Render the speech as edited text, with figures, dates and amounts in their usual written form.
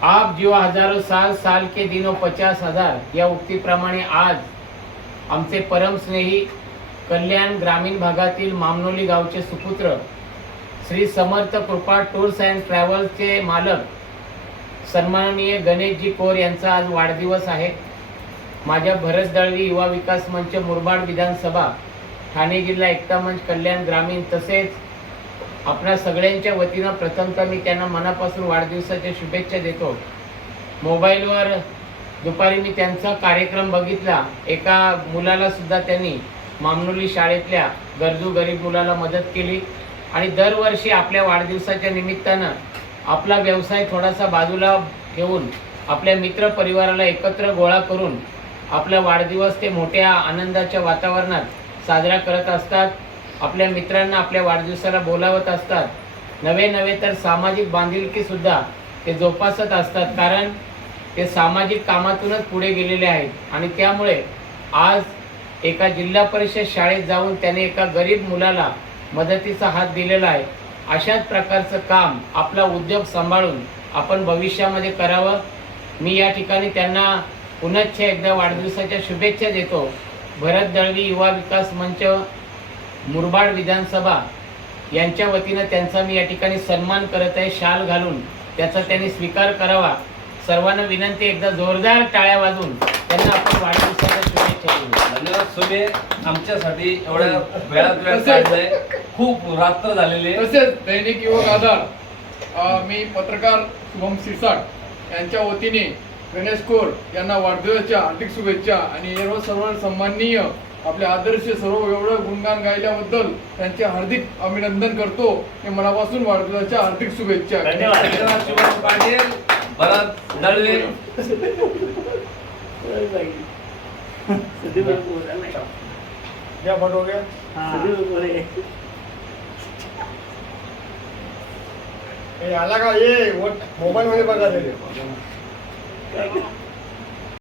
आप जिओ हजारों साल, साल के दिनों 50,000 या उक्तीप्रमाणे आज आमचे परम स्नेही कल्याण ग्रामीण भागातील मामनोली गावचे सुपुत्र श्री समर्थ कृपा टूर्स अँड ट्रॅव्हल्सचे मालक सन्माननीय गणेशजी कोर यांचा आज वाढदिवस आहे। माझ्या भरत दळवी युवा विकास मंच मुरबाड विधानसभा ठाणे जिल्हा एकता मंच कल्याण ग्रामीण तसेच आपल्या सगळ्यांच्या वतीनं प्रथमतः मी त्यांना मनापासून वाढदिवसाच्या शुभेच्छा देतो। मोबाईलवर दुपारी मी त्यांचा कार्यक्रम बघितला। एका मुलाला सुद्धा त्यांनी मामनोली शाळेतल्या गरजू गरीब मुलाला मदत केली आणि दरवर्षी आपल्या वाढदिवसाच्या निमित्तानं आपला व्यवसाय थोडासा बाजूला ठेवून आपल्या मित्र परिवाराला एकत्र गोळा करून आपला वाढदिवस ते मोठ्या आनंदाच्या वातावरणात साजरा करत असतात। आपल्या मित्रांना आपल्या वाढदिवसाला बोलावत असतात। नवे तर सामाजिक बांधिलकी सुद्धा ते जोपासत असतात, कारण ते सामाजिक कामातूनच पुढे गेलेले आहेत आणि त्यामुळे आज एका जिल्हा परिषद शाळेत जाऊन त्याने एका गरीब मुलाला मदतीचा हात दिलेला आहे। अशाच प्रकारचं काम आपला उद्योग सांभाळून आपण भविष्यामध्ये करावं। मी या ठिकाणी त्यांना पुनश्च एकदा वाढदिवसाच्या शुभेच्छा देतो। भरत दळवी युवा विकास मंच मुरबाड विधानसभा यांच्या वतीनं त्यांचा मी या ठिकाणी सन्मान करत आहे। शाल घालून त्याचा त्यांनी स्वीकार करावा। सर्वांना विनंती, एकदा जोरदार टाळ्या वाजवून त्यांना आपण वाढदिवसाच्या शुभेच्छा देऊ। धन्यवाद सोबे, आमच्यासाठी एवढ्या वेळात वेळ काढलाय, खूप रात्र झालेली आहे। तसेच दैनिक युवक आधार मी पत्रकार शुभम सिरसाट यांच्या वतीने गणेश कोर यांना वाढदिवसाच्या हार्दिक शुभेच्छा आणि सर्व सन्माननीय आपले आदर्श सर्व एवढं गुणगान गायल्याबद्दल त्यांचे हार्दिक अभिनंदन करतो। मी मनापासून वाढदिवसाच्या हार्दिक शुभेच्छा। धन्यवाद शिवाजी पाटील, भरत दळवे। क्या फोटो हो गया? आला का ये मोबाईल मध्ये बघा.